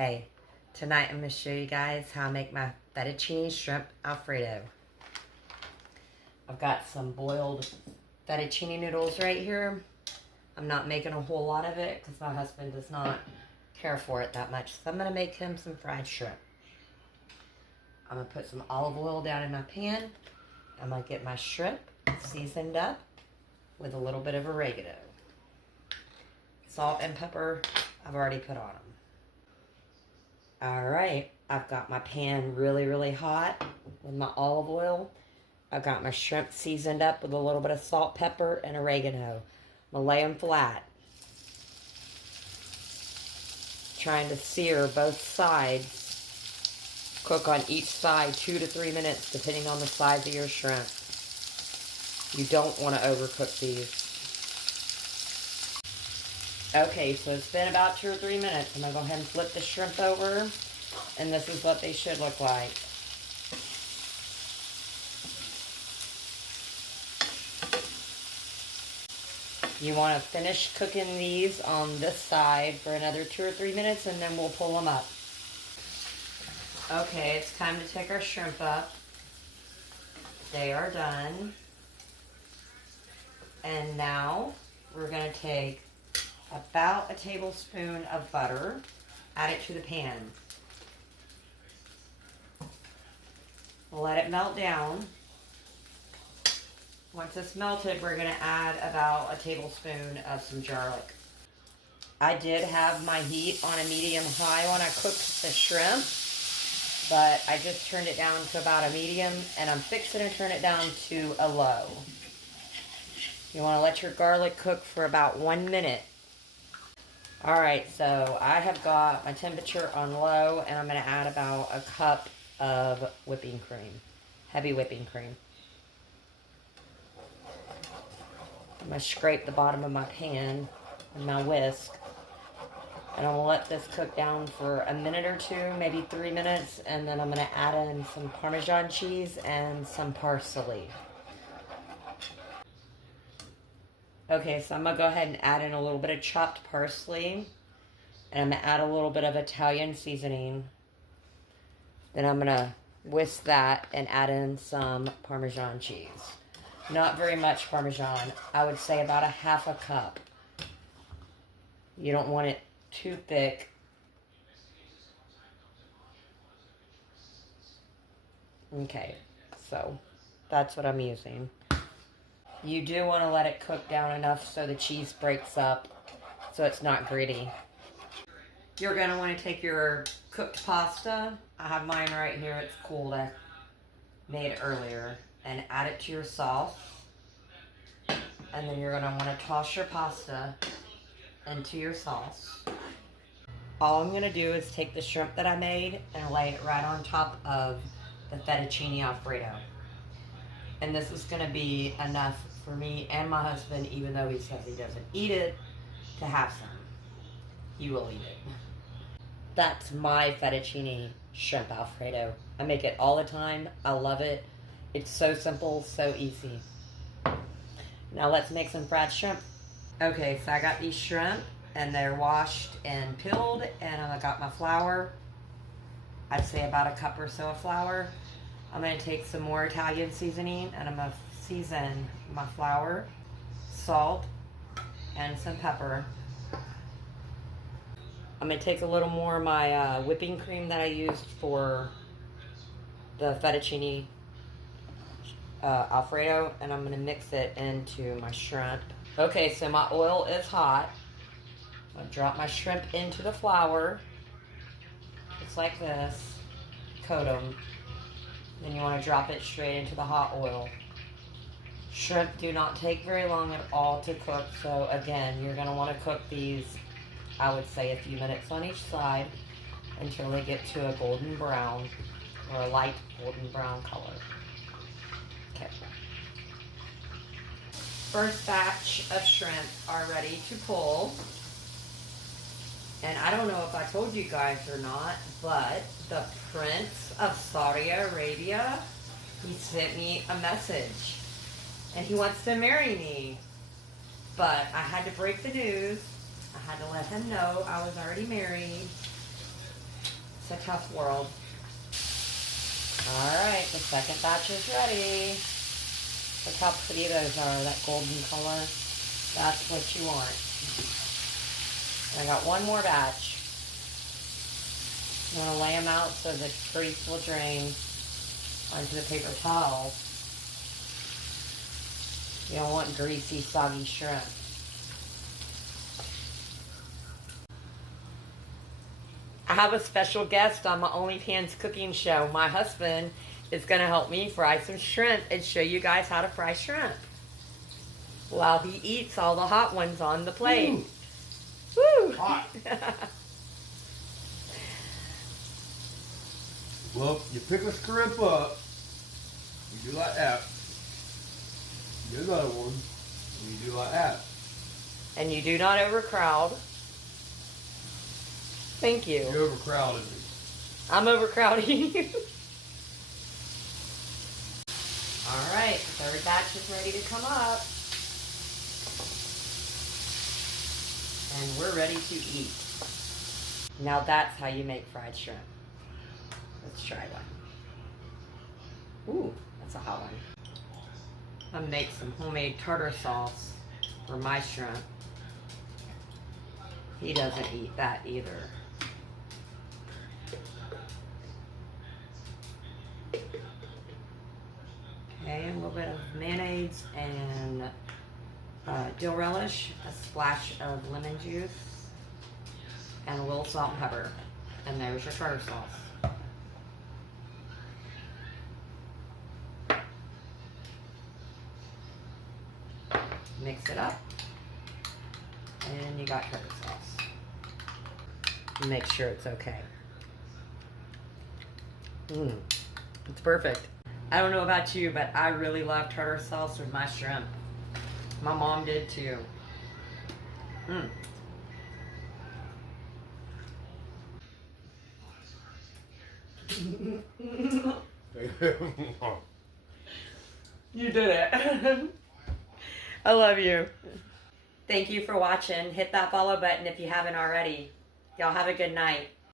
Hey, tonight I'm going to show you guys how I make my fettuccine shrimp Alfredo. I've got some boiled fettuccine noodles right here. I'm not making a whole lot of it because my husband does not care for it that much. So I'm going to make him some fried shrimp. I'm going to put some olive oil down in my pan. I'm going to get my shrimp seasoned up with a little bit of oregano. Salt and pepper I've already put on them. Alright, I've got my pan really hot with my olive oil. I've got my shrimp seasoned up with a little bit of salt, pepper, and oregano. I'm going to lay them flat. Trying to sear both sides. Cook on each side 2 to 3 minutes depending on the size of your shrimp. You don't want to overcook these. Okay, so it's been about 2 or 3 minutes. I'm going to go ahead and flip the shrimp over. And this is what they should look like. You want to finish cooking these on this side for another 2 or 3 minutes and then we'll pull them up. Okay, it's time to take our shrimp up. They are done. And now we're going to take about a tablespoon of butter, add it to the pan. Let it melt down. Once it's melted, we're going to add about a tablespoon of some garlic. I did have my heat on a medium-high when I cooked the shrimp, but I just turned it down to about a medium, and I'm fixing to turn it down to a low. You want to let your garlic cook for about 1 minute. Alright, so I have got my temperature on low, and I'm going to add about a cup of whipping cream, heavy whipping cream. I'm going to scrape the bottom of my pan with my whisk, and I'm going to let this cook down for a minute or two, maybe 3 minutes, and then I'm going to add in some Parmesan cheese and some parsley. Okay, so I'm going to go ahead and add in a little bit of chopped parsley. And I'm going to add a little bit of Italian seasoning. Then I'm going to whisk that and add in some Parmesan cheese. Not very much Parmesan. I would say about a half a cup. You don't want it too thick. Okay, so that's what I'm using. You do want to let it cook down enough so the cheese breaks up, so it's not gritty. You're going to want to take your cooked pasta. I have mine right here. It's cold. I made it earlier. And add it to your sauce. And then you're going to want to toss your pasta into your sauce. All I'm going to do is take the shrimp that I made and lay it right on top of the fettuccine Alfredo. And this is going to be enough for me and my husband, even though he says he doesn't eat it, to have some. He will eat it. That's my fettuccine shrimp Alfredo. I make it all the time. I love it. It's so simple, so easy. Now let's make some fried shrimp. Okay, so I got these shrimp, and they're washed and peeled, and I got my flour. I'd say about a cup or so of flour. I'm going to take some more Italian seasoning, and I'm going to season my flour, salt, and some pepper. I'm going to take a little more of my whipping cream that I used for the fettuccine Alfredo, and I'm going to mix it into my shrimp. Okay, so my oil is hot. I'll drop my shrimp into the flour, just like this. Coat them. Then you want to drop it straight into the hot oil. Shrimp do not take very long at all to cook, so again, you're going to want to cook these, I would say, a few minutes on each side until they get to a golden brown or a light golden brown color. Okay. First batch of shrimp are ready to pull. And I don't know if I told you guys or not, but the Prince of Saudi Arabia, he sent me a message. And he wants to marry me. But I had to break the news. I had to let him know I was already married. It's a tough world. Alright, the second batch is ready. Look how pretty those are, that golden color. That's what you want. I got one more batch. I'm going to lay them out so the grease will drain onto the paper towel. You don't want greasy, soggy shrimp. I have a special guest on my OnlyFans cooking show. My husband is going to help me fry some shrimp and show you guys how to fry shrimp while he eats all the hot ones on the plate. Woo! Hot. Well, you pick a shrimp up, you do like that. You do another one, and you do like that. And you do not overcrowd. Thank you. You overcrowded me. I'm overcrowding you. Alright, the third batch is ready to come up. And we're ready to eat. Now that's how you make fried shrimp. Let's try one. Ooh, that's a hot one. I'm gonna make some homemade tartar sauce for my shrimp. He doesn't eat that either. Okay, a little bit of mayonnaise and dill relish, a splash of lemon juice, and a little salt and pepper. And there's your tartar sauce. Mix it up, and you got tartar sauce. Make sure it's okay. It's perfect. I don't know about you, but I really love tartar sauce with my shrimp. My mom did too. You did it. I love you. Thank you for watching. Hit that follow button if you haven't already. Y'all have a good night.